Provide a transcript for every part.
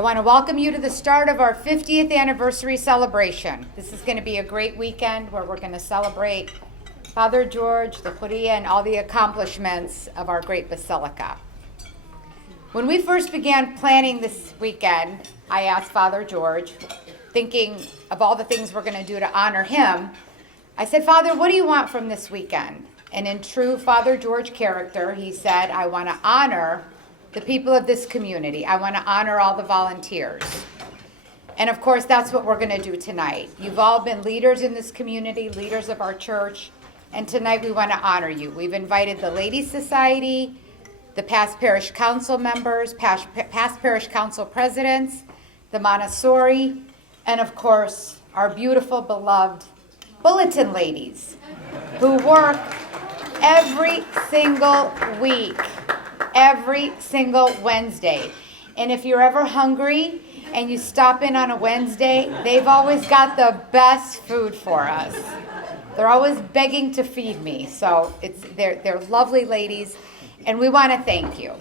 I want to welcome you to the start of our 50th anniversary celebration. This is going to be a great weekend where we're going to celebrate Father George, the Curia, and all the accomplishments of our great Basilica. When we first began planning this weekend, I asked Father George, thinking of all the things we're going to do to honor him, I said, Father, what do you want from this weekend? And in true Father George character, he said, I want to honor the people of this community. I want to honor all the volunteers. And of course, that's what we're going to do tonight. You've all been leaders in this community, leaders of our church, and tonight we want to honor you. We've invited the Ladies Society, the past parish council members, past parish council presidents, the Montessori, and of course, our beautiful, beloved bulletin ladies who work every single week, every single Wednesday. And if you're ever hungry and you stop in on a Wednesday, they've always got the best food for us. They're always begging to feed me. So they're lovely ladies, and we want to thank you.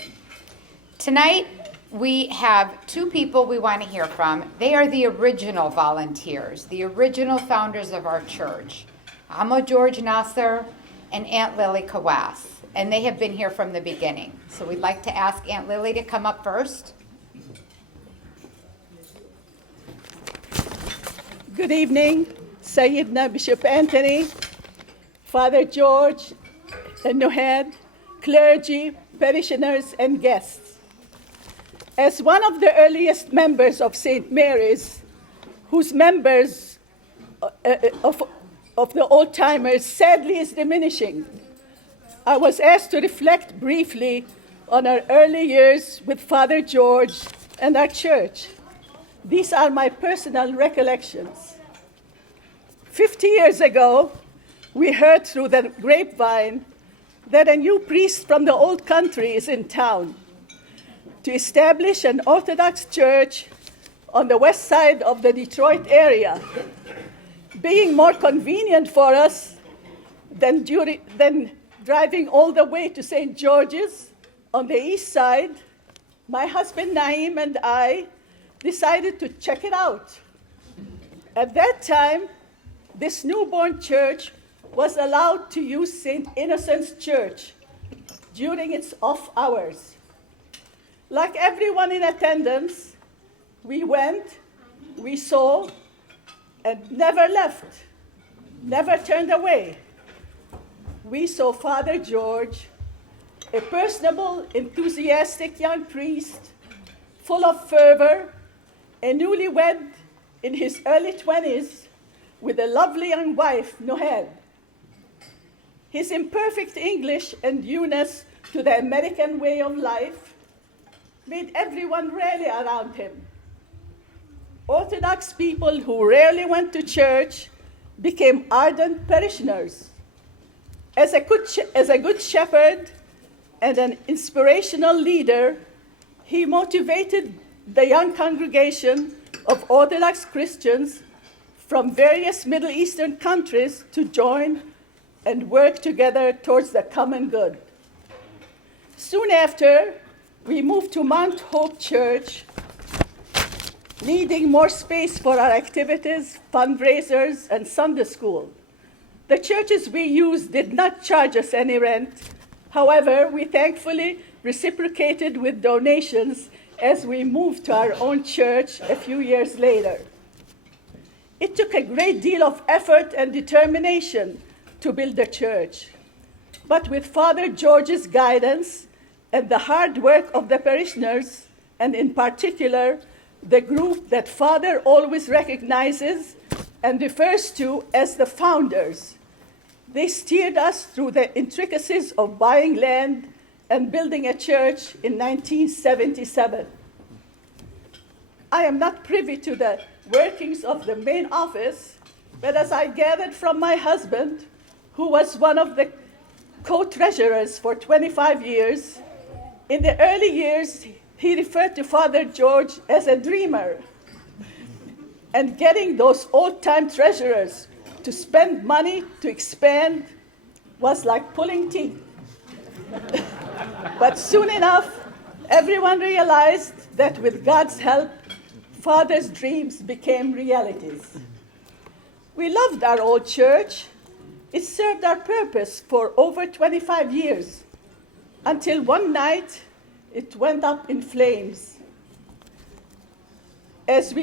Tonight, we have two people we want to hear from. They are the original volunteers, the original founders of our church, Amo George Nasser and Aunt Lily Kawas. And they have been here from the beginning. So we'd like to ask Aunt Lily to come up first. Good evening, Sayyidina Bishop Anthony, Father George, and Nuhed, clergy, parishioners, and guests. As one of the earliest members of St. Mary's, whose members of the old-timers sadly is diminishing, I was asked to reflect briefly on our early years with Father George and our church. These are my personal recollections. 50 years ago, we heard through the grapevine that a new priest from the old country is in town to establish an Orthodox church on the west side of the Detroit area, being more convenient for us than driving all the way to St. George's on the east side. My husband Naim and I decided to check it out. At that time, this newborn church was allowed to use St. Innocent's Church during its off hours. Like everyone in attendance, we went, we saw, and never left, never turned away. We saw Father George, a personable, enthusiastic young priest, full of fervor, a newlywed in his early 20s with a lovely young wife, Nuhed. His imperfect English and newness to the American way of life made everyone rally around him. Orthodox people who rarely went to church became ardent parishioners. As a good shepherd and an inspirational leader, he motivated the young congregation of Orthodox Christians from various Middle Eastern countries to join and work together towards the common good. Soon after, we moved to Mount Hope Church, needing more space for our activities, fundraisers, and Sunday school. The churches we used did not charge us any rent. However, we thankfully reciprocated with donations as we moved to our own church a few years later. It took a great deal of effort and determination to build the church. But with Father George's guidance and the hard work of the parishioners, and in particular, the group that Father always recognizes and refers to as the founders, they steered us through the intricacies of buying land and building a church in 1977. I am not privy to the workings of the main office, but as I gathered from my husband, who was one of the co-treasurers for 25 years, in the early years, he referred to Father George as a dreamer. And getting those old-time treasurers to spend money to expand was like pulling teeth. But soon enough, everyone realized that with God's help, Father's dreams became realities. We loved our old church. It served our purpose for over 25 years, until one night it went up in flames. As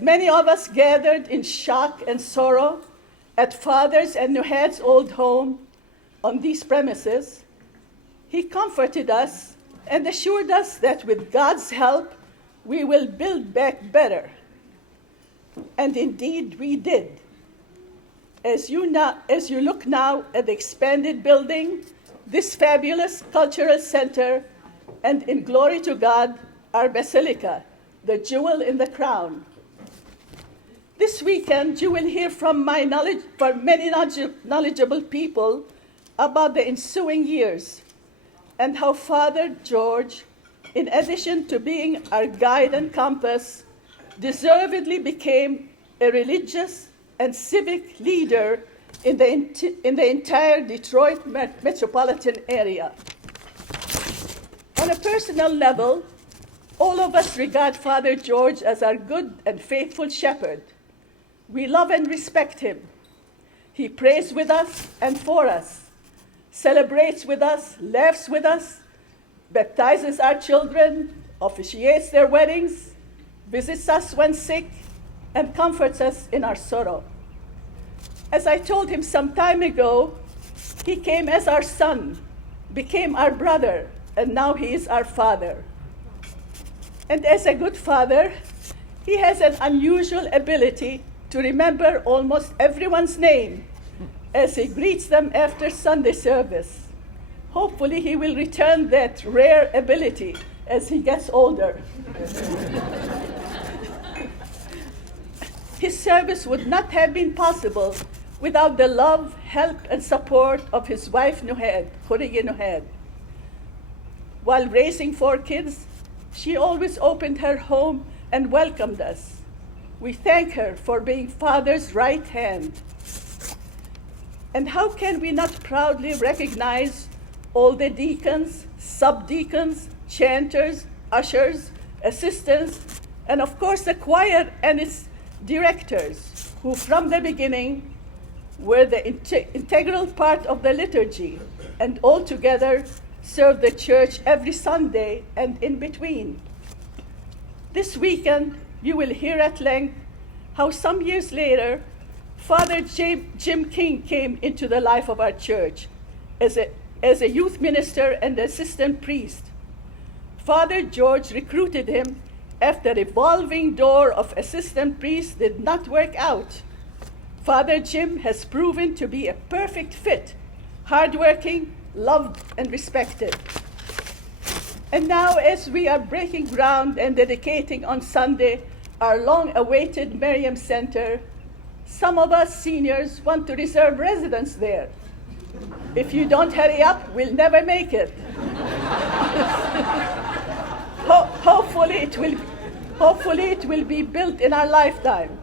many of us gathered in shock and sorrow at Father's and Nuhad's old home on these premises, he comforted us and assured us that with God's help, we will build back better. And indeed, we did. As you look now at the expanded building, this fabulous cultural center, and in glory to God, our Basilica, the jewel in the crown. This weekend, you will hear from many knowledgeable people about the ensuing years and how Father George, in addition to being our guide and compass, deservedly became a religious and civic leader in the entire Detroit metropolitan area. On a personal level, all of us regard Father George as our good and faithful shepherd. We love and respect him. He prays with us and for us, celebrates with us, laughs with us, baptizes our children, officiates their weddings, visits us when sick, and comforts us in our sorrow. As I told him some time ago, he came as our son, became our brother, and now he is our father. And as a good father, he has an unusual ability to remember almost everyone's name as he greets them after Sunday service. Hopefully, he will return that rare ability as he gets older. His service would not have been possible without the love, help, and support of his wife, Khuriya Nuhad. While raising 4 kids, she always opened her home and welcomed us. We thank her for being Father's right hand. And how can we not proudly recognize all the deacons, subdeacons, chanters, ushers, assistants, and of course the choir and its directors, who from the beginning were the integral part of the liturgy and all together serve the church every Sunday and in between. This weekend, you will hear at length how some years later, Father Jim King came into the life of our church as a youth minister and assistant priest. Father George recruited him after the revolving door of assistant priests did not work out. Father Jim has proven to be a perfect fit, hardworking, loved, and respected. And now, as we are breaking ground and dedicating on Sunday our long-awaited Miriam Center, some of us seniors want to reserve residence there. If you don't hurry up, we'll never make it. Hopefully it will be built in our lifetime.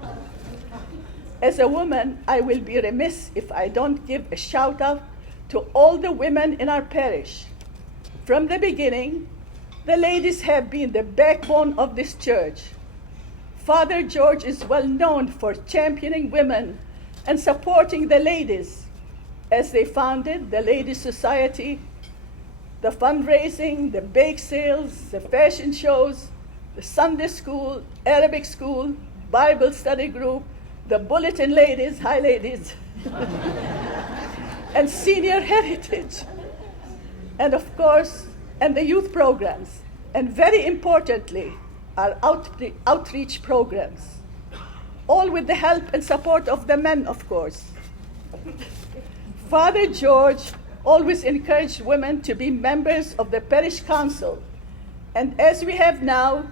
As a woman, I will be remiss if I don't give a shout out to all the women in our parish. From the beginning, the ladies have been the backbone of this church. Father George is well known for championing women and supporting the ladies as they founded the Ladies Society, the fundraising, the bake sales, the fashion shows, the Sunday school, Arabic school, Bible study group, the bulletin ladies, hi ladies, and senior heritage, and of course, and the youth programs, and very importantly, our outreach programs, all with the help and support of the men, of course. Father George always encouraged women to be members of the parish council, and as we have now,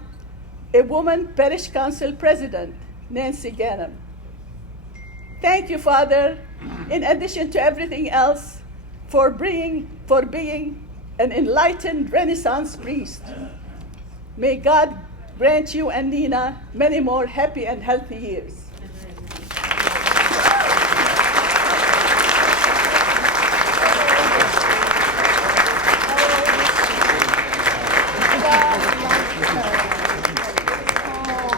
a woman parish council president, Nancy Gannam. Thank you, Father, in addition to everything else, for being an enlightened Renaissance priest. May God grant you and Nina many more happy and healthy years.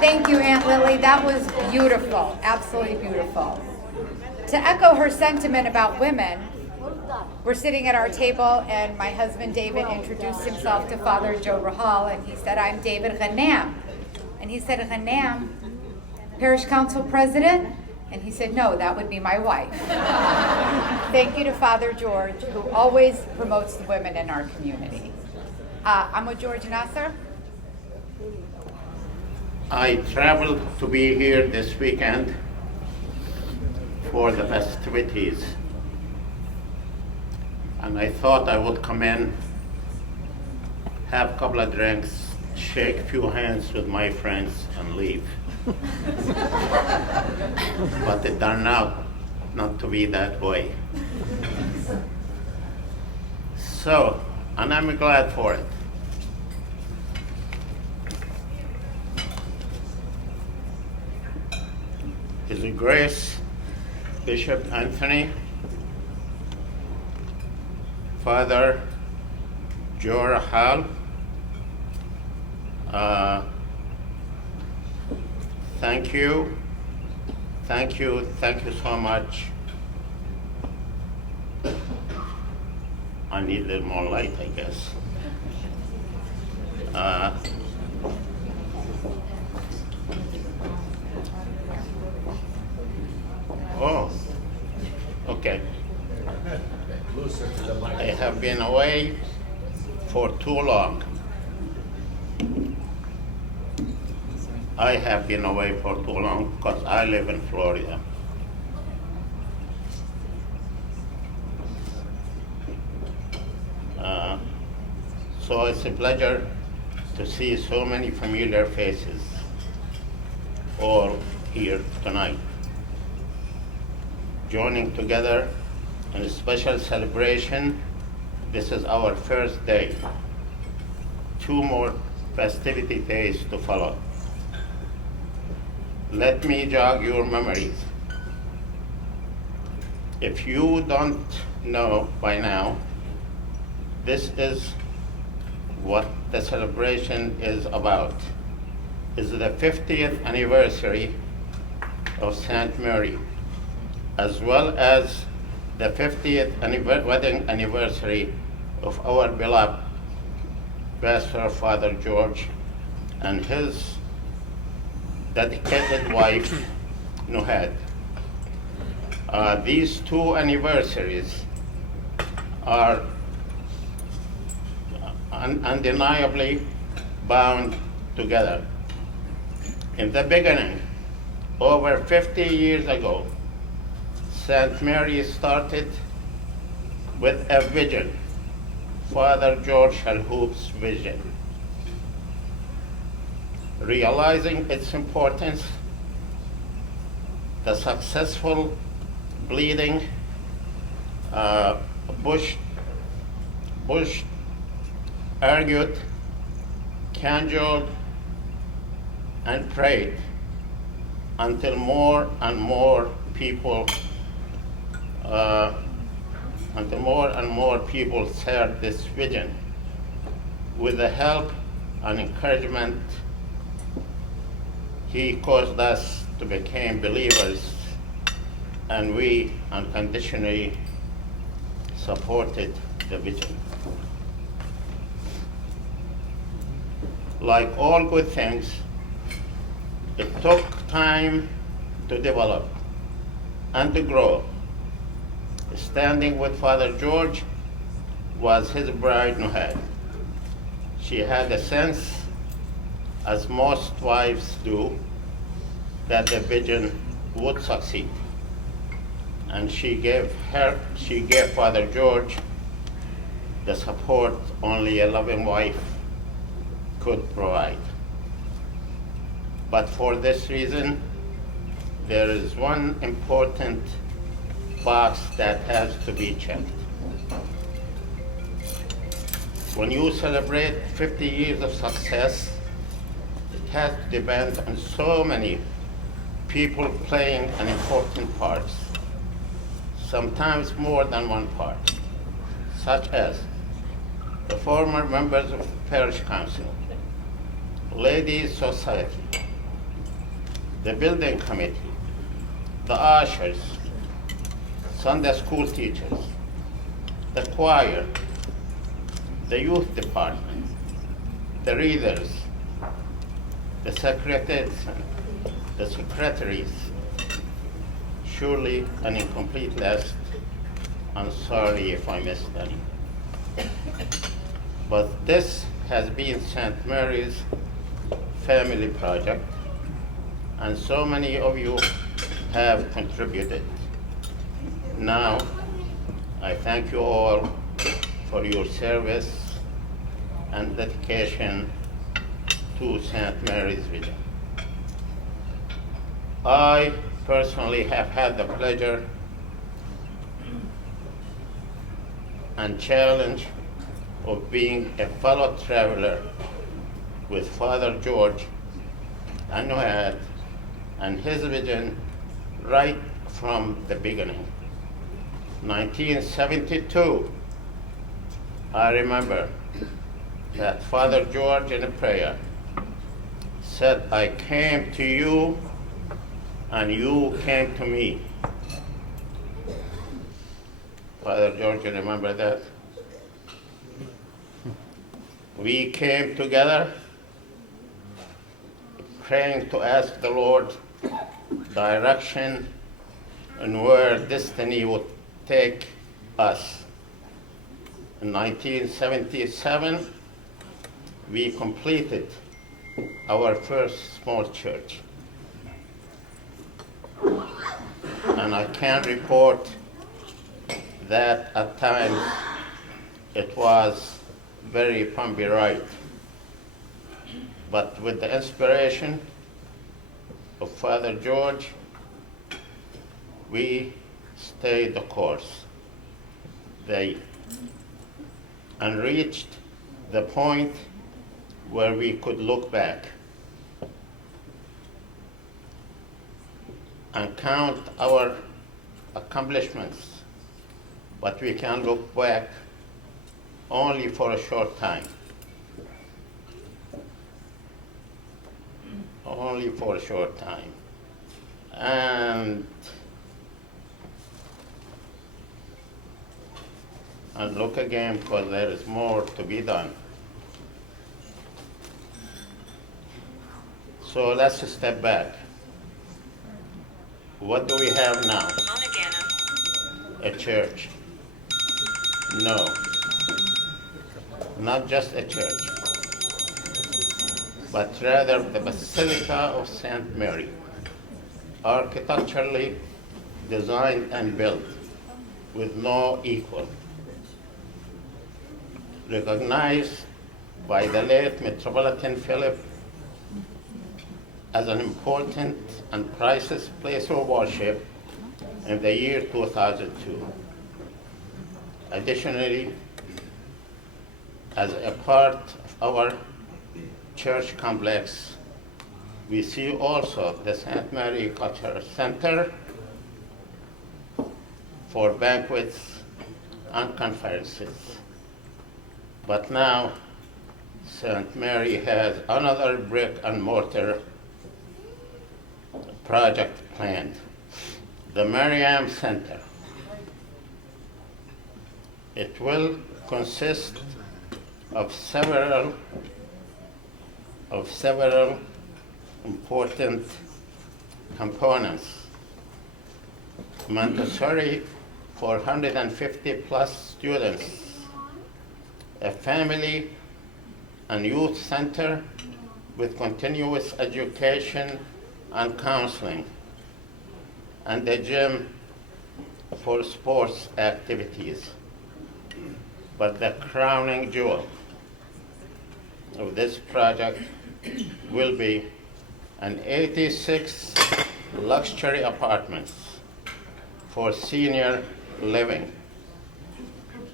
Thank you, Aunt Lily. That was beautiful, absolutely beautiful. To echo her sentiment about women, we're sitting at our table, and my husband David introduced himself to Father Joe Rahal, and he said, "I'm David Ghanam." And he said, "Ghanam, parish council president?" And he said, "No, that would be my wife." Thank you to Father George, who always promotes the women in our community. I'm with George Nasser. I traveled to be here this weekend for the festivities, and I thought I would come in, have a couple of drinks, shake a few hands with my friends, and leave. But it turned out not to be that way. So, and I'm glad for it. His Grace Bishop Anthony, Father Joe Rahal, thank you so much. I need a little more light, I guess. Oh, okay. I have been away for too long. I have been away for too long because I live in Florida. So it's a pleasure to see so many familiar faces all here tonight, joining together in a special celebration. This is our first day. 2 more festivity days to follow. Let me jog your memories. If you don't know by now, this is what the celebration is about. It's the 50th anniversary of St. Mary, as well as the 50th wedding anniversary of our beloved Pastor Father George and his dedicated wife, Nuhad. These 2 anniversaries are undeniably bound together. In the beginning, over 50 years ago, St. Mary started with a vision, Father George Halhoub's vision. Realizing its importance, the successful bleeding Bush argued, conjured, and prayed until more and more people shared this vision. With the help and encouragement, he caused us to become believers, and we unconditionally supported the vision. Like all good things, it took time to develop and to grow. Standing with Father George was his bride, Nuhad. She had a sense, as most wives do, that the vision would succeed. And she gave Father George the support only a loving wife could provide. But for this reason, there is one important box that has to be checked. When you celebrate 50 years of success, it has to depend on so many people playing an important part, sometimes more than one part, such as the former members of the parish council, ladies' society, the building committee, the ushers, Sunday school teachers, the choir, the youth department, the readers, the secretaries. Surely an incomplete list. I'm sorry if I missed any. But this has been St. Mary's family project, and so many of you have contributed. Now, I thank you all for your service and dedication to St. Mary's vision. I personally have had the pleasure and challenge of being a fellow traveler with Father George and Noad and his vision right from the beginning. 1972, I remember that Father George in a prayer said, "I came to you and you came to me." Father George, you remember that? We came together praying to ask the Lord direction and where destiny would take us. In 1977, we completed our first small church. And I can report that at times it was very bumpy ride. But with the inspiration of Father George, we stayed the course. And reached the point where we could look back and count our accomplishments, but we can look back only for a short time. Only for a short time. And look again, because there is more to be done. So let's step back. What do we have now? A church. No, not just a church, but rather the Basilica of St. Mary, architecturally designed and built with no equal, recognized by the late Metropolitan Philip as an important and priceless place of worship in the year 2002. Additionally, as a part of our church complex, we see also the St. Mary Cultural Center for banquets and conferences. But now, St. Mary has another brick and mortar project planned, the Mariam Center. It will consist of several important components. Montessori for 150 plus students, a family and youth center with continuous education and counseling, and a gym for sports activities. But the crowning jewel of this project will be an 86 luxury apartments for senior living.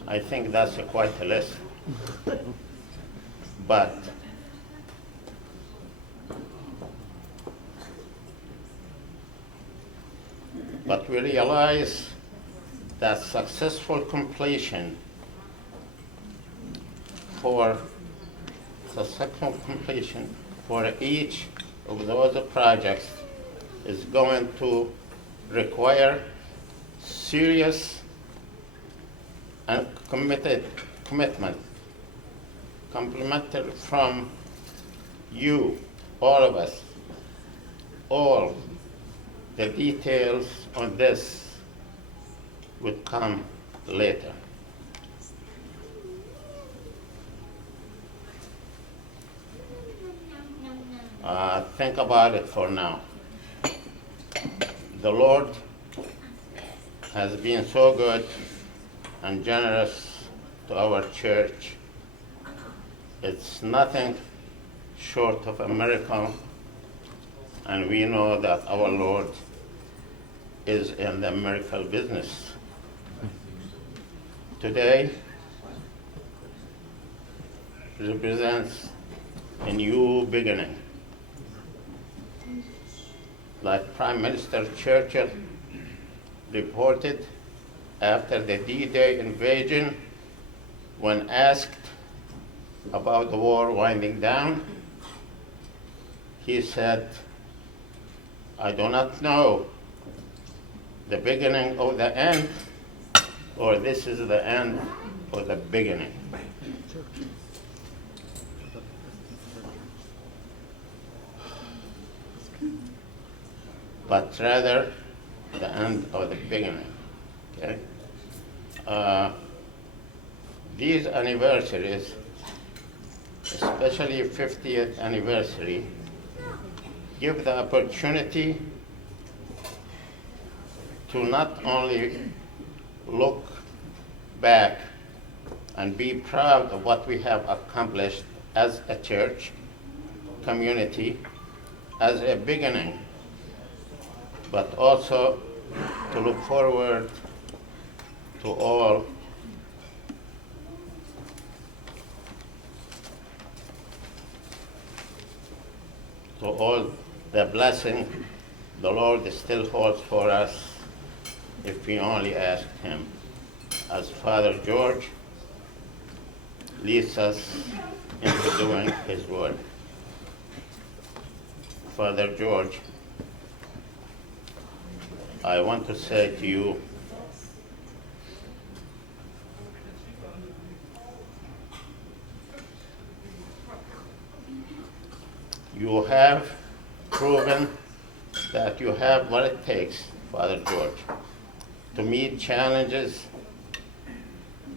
I think that's quite a list. But we realize that successful completion for each of those projects is going to require serious and commitment, complimentary from you, all of us. All the details on this would come later. Think about it for now. The Lord has been so good and generous to our church. It's nothing short of a miracle, and we know that our Lord is in the miracle business. Today represents a new beginning. Like Prime Minister Churchill reported after the D-Day invasion, when asked about the war winding down, he said, "I do not know the beginning of the end, or this is the end of the beginning." But rather the end of the beginning. Okay? These anniversaries, especially 50th anniversary, give the opportunity to not only look back and be proud of what we have accomplished as a church community, as a beginning, but also to look forward to all the blessing the Lord still holds for us if we only ask Him. As Father George leads us into doing His word. Father George, I want to say to you, you have proven that you have what it takes, Father George, to meet challenges,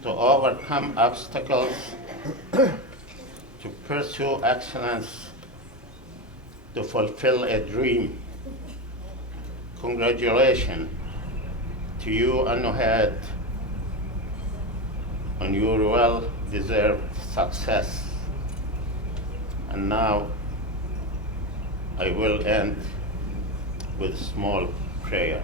to overcome obstacles, to pursue excellence, to fulfill a dream. Congratulations to you and Nohad on your well-deserved success. And now I will end with a small prayer.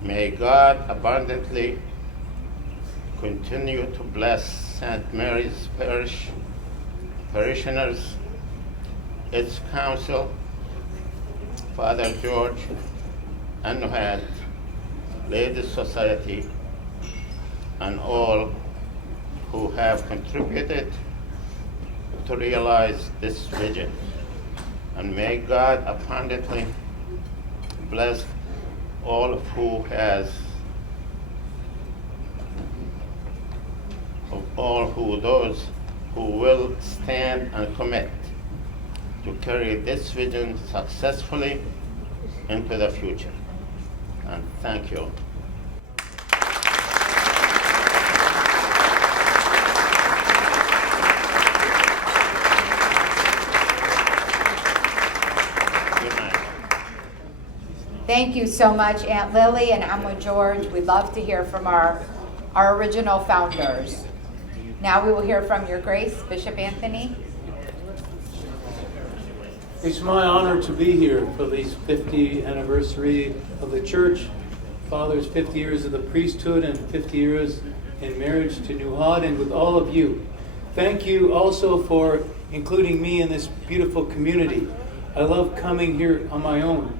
May God abundantly continue to bless St. Mary's Parish, parishioners, its council, Father George, and Nohad, Ladies Society, and all who have contributed to realize this vision. And may God abundantly bless all who those who will stand and commit to carry this vision successfully into the future. And thank you. Good night. Thank you so much, Aunt Lily and Amma George. We'd love to hear from our original founders. Now we will hear from Your Grace, Bishop Anthony. It's my honor to be here for this 50th anniversary of the church, Father's 50 years of the priesthood and 50 years in marriage to Nuhad, and with all of you. Thank you also for including me in this beautiful community. I love coming here on my own.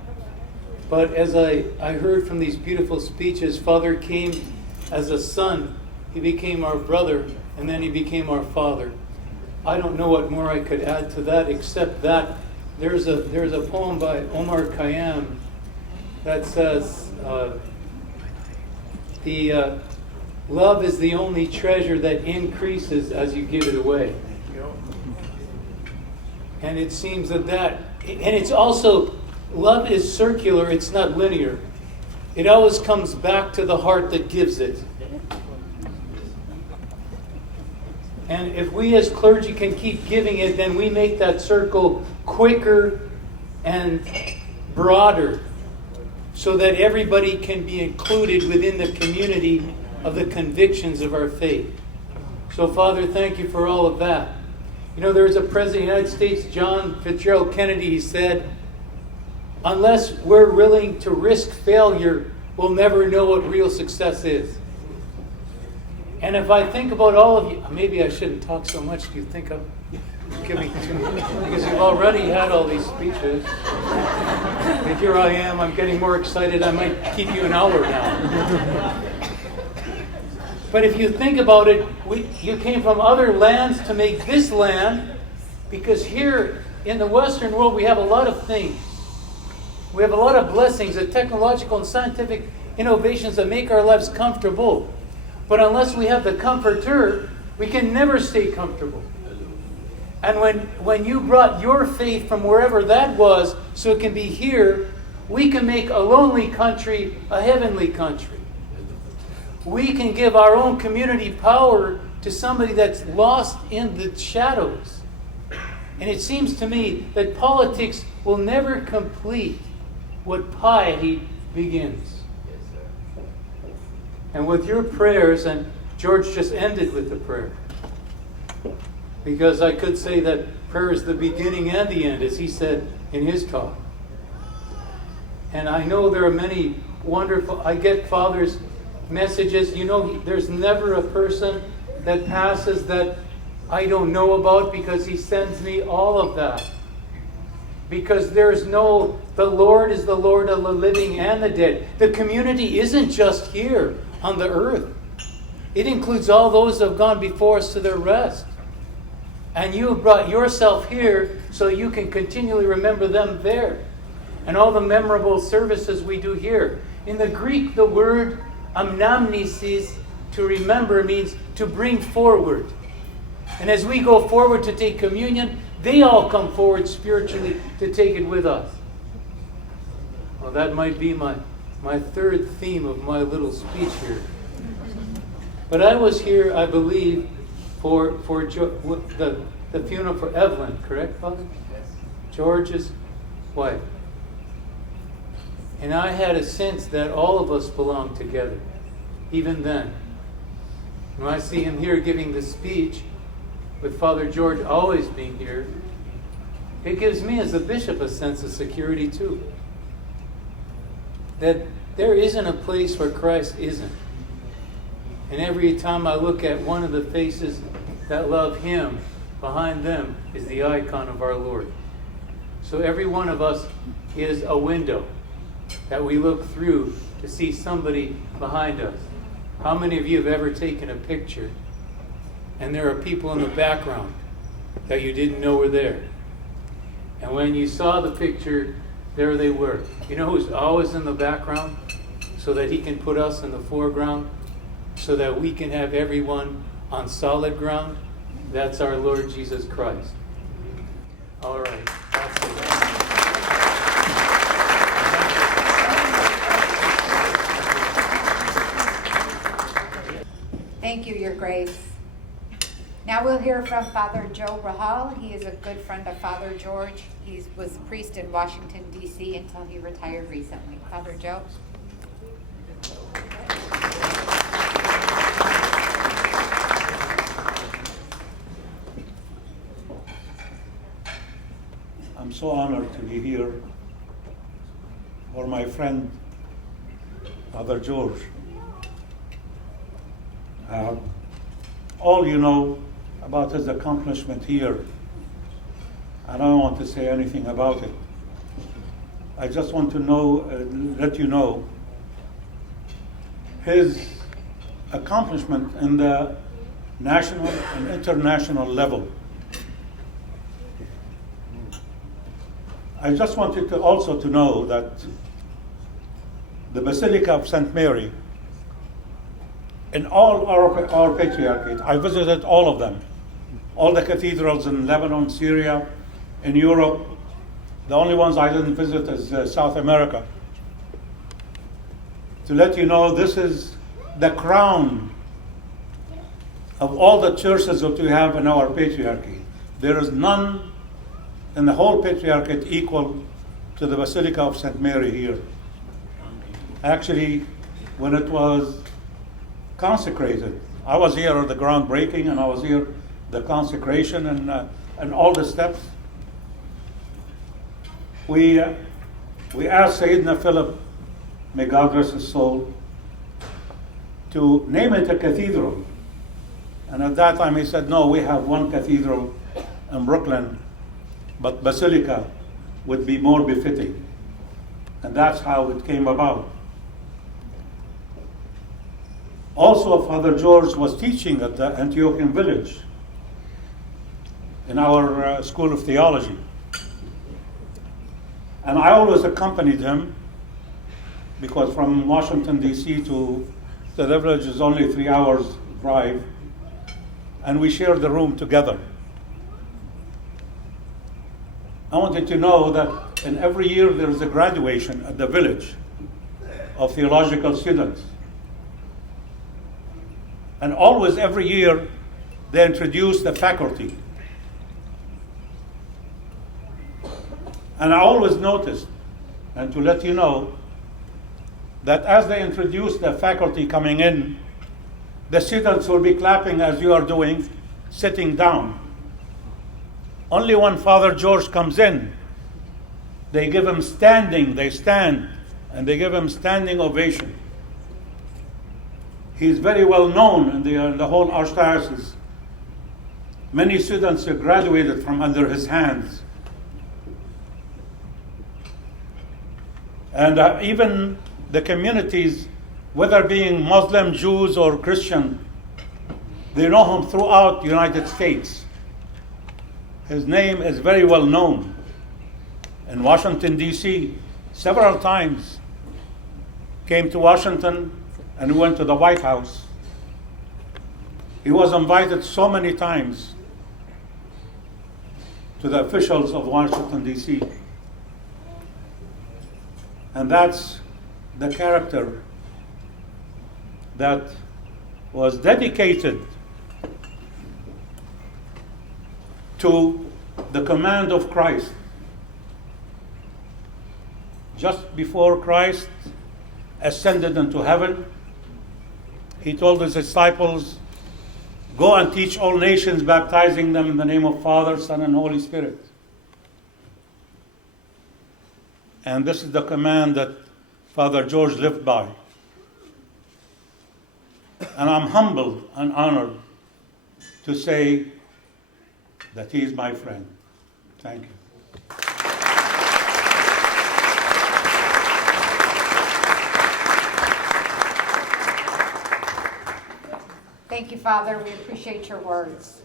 But as I heard from these beautiful speeches, Father came as a son. He became our brother, and then he became our father. I don't know what more I could add to that, except that there's a poem by Omar Khayyam that says, the love is the only treasure that increases as you give it away. And it seems and it's also, love is circular, it's not linear. It always comes back to the heart that gives it. And if we as clergy can keep giving it, then we make that circle quicker and broader, so that everybody can be included within the community of the convictions of our faith. So, Father, thank you for all of that. You know, there was a President of the United States, John Fitzgerald Kennedy, he said, unless we're willing to risk failure, we'll never know what real success is. And if I think about all of you, maybe I shouldn't talk so much. Do you think I'm giving too much? Because you've already had all these speeches. And here I am, I'm getting more excited. I might keep you an hour now. But if you think about it, you came from other lands to make this land, because here in the Western world we have a lot of things. We have a lot of blessings, the technological and scientific innovations that make our lives comfortable. But unless we have the comforter, we can never stay comfortable. And when you brought your faith from wherever that was, so it can be here, we can make a lonely country a heavenly country. We can give our own community power to somebody that's lost in the shadows. And it seems to me that politics will never complete what piety begins. And with your prayers, and George just ended with the prayer, because I could say that prayer is the beginning and the end, as he said in his talk. And I know there are many wonderful, I get Father's messages. You know, there's never a person that passes that I don't know about, because he sends me all of that. Because there's no, the Lord is the Lord of the living and the dead. The community isn't just here on the earth. It includes all those who have gone before us to their rest. And you have brought yourself here so you can continually remember them there. And all the memorable services we do here. In the Greek, the word amnamnesis, to remember, means to bring forward. And as we go forward to take communion, they all come forward spiritually to take it with us. Well, that might be my third theme of my little speech here. But I was here, I believe, for the funeral for Evelyn, correct, Father? George's wife. And I had a sense that all of us belong together, even then. When I see him here giving the speech, with Father George always being here, it gives me as a bishop a sense of security too. That there isn't a place where Christ isn't. And every time I look at one of the faces that love him, behind them is the icon of our Lord. So every one of us is a window that we look through to see somebody behind us. How many of you have ever taken a picture and there are people in the background that you didn't know were there? And when you saw the picture, there they were. You know who's always in the background? So that he can put us in the foreground, so that we can have everyone on solid ground. That's our Lord Jesus Christ. All right. That's it. Thank you, Your Grace. Now we'll hear from Father Joe Rahal. He is a good friend of Father George. He was a priest in Washington, D.C. until he retired recently. Father Joe. I'm so honored to be here for my friend, Father George. All you know about his accomplishment here, I don't want to say anything about it. I just want to let you know his accomplishment in the national and international level. I just wanted to also to know that the Basilica of St. Mary, in all our patriarchate, I visited all of them, all the cathedrals in Lebanon, Syria, in Europe. The only ones I didn't visit is South America. To let you know, this is the crown of all the churches that we have in our patriarchy. There is none in the whole patriarchate equal to the Basilica of St. Mary here. Actually, when it was consecrated, I was here at the groundbreaking, and I was here the consecration and all the steps. We asked Sayyidina Philip, may God rest his soul, to name it a cathedral. And at that time he said, no, we have one cathedral in Brooklyn, but Basilica would be more befitting. And that's how it came about. Also, Father George was teaching at the Antiochian village in our School of Theology. And I always accompanied him, because from Washington, D.C. to the village is only 3 hours drive, and we shared the room together. I wanted to know that in every year there is a graduation at the village of theological students. And always every year they introduce the faculty. And I always noticed, and to let you know, that as they introduce the faculty coming in, the students will be clapping as you are doing, sitting down. Only when Father George comes in, they give him standing, they stand, and they give him standing ovation. He's very well known in the whole archdiocese. Many students have graduated from under his hands. And even the communities, whether being Muslim, Jews, or Christian, they know him throughout the United States. His name is very well known. In Washington, D.C., several times came to Washington and went to the White House. He was invited so many times to the officials of Washington, D.C. And that's the character that was dedicated to the command of Christ. Just before Christ ascended into heaven, he told his disciples, go and teach all nations, baptizing them in the name of Father, Son, and Holy Spirit. And this is the command that Father George lived by. And I'm humbled and honored to say that he is my friend. Thank you. Thank you, Father. We appreciate your words.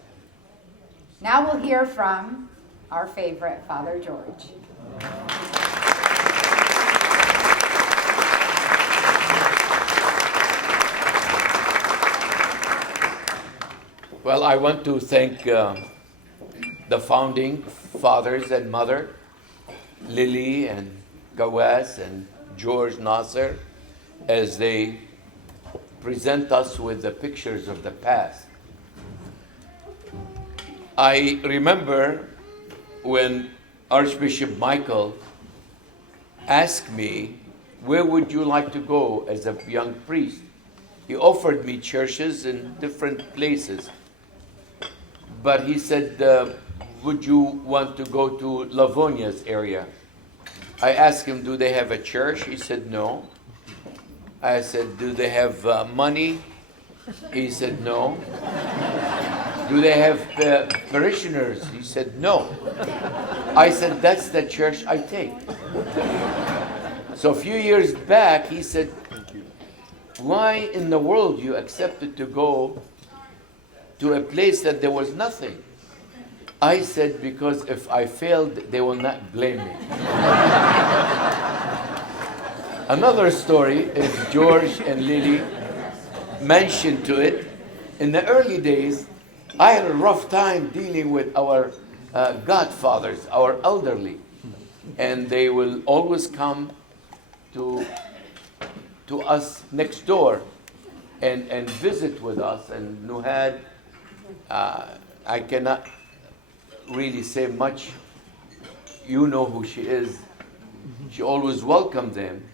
Now we'll hear from our favorite, Father George. Well, I want to thank the founding fathers and mother, Lily and Gawaz and George Nasser, as they present us with the pictures of the past. I remember when Archbishop Michael asked me, where would you like to go as a young priest? He offered me churches in different places. But he said, would you want to go to Livonia's area? I asked him, do they have a church? He said, no. I said, do they have money? He said, no. Do they have parishioners? He said, no. I said, that's the church I take. So a few years back, he said, why in the world you accepted to go to a place that there was nothing? I said, because if I failed, they will not blame me. Another story is George and Lily mentioned to it. In the early days, I had a rough time dealing with our godfathers, our elderly. And they will always come to us next door and visit with us. And Nuhad, I cannot really say much. You know who she is. She always welcomed them.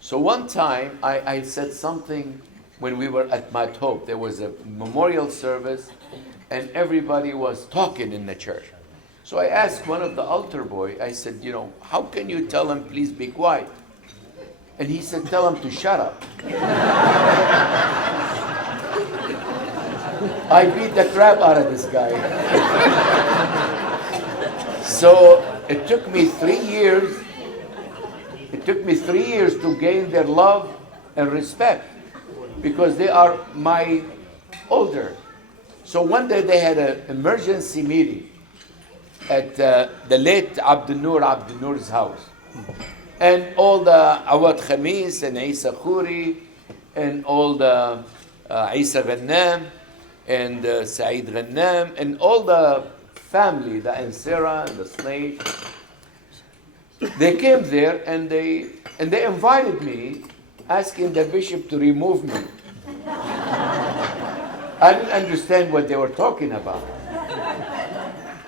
So one time I said something when we were at Mat Hope. There was a memorial service and everybody was talking in the church. So I asked one of the altar boy, I said, how can you tell him, please be quiet? And he said, tell him to shut up. I beat the crap out of this guy. So it took me 3 years. It took me 3 years to gain their love and respect because they are my older. So one day they had an emergency meeting at the late Abdul Noor's house. And all the Awad Khamis and Isa Khoury and all the Isa Ghannam and Saeed Ghannam and all the family, the Ansara and the slaves, they came there and they invited me, asking the bishop to remove me. I didn't understand what they were talking about.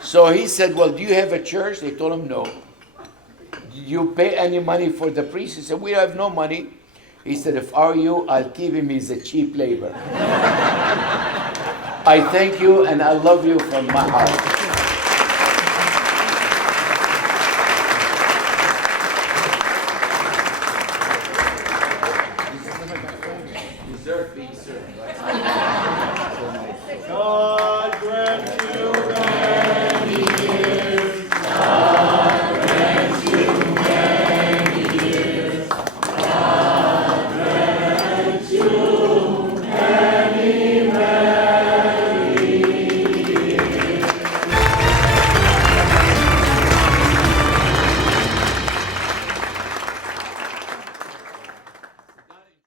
So he said, well, do you have a church? They told him no. Do you pay any money for the priest? He said, we have no money. He said, if I were you, I'll keep him. He's a cheap labor. I thank you and I love you from my heart. Dessert being served.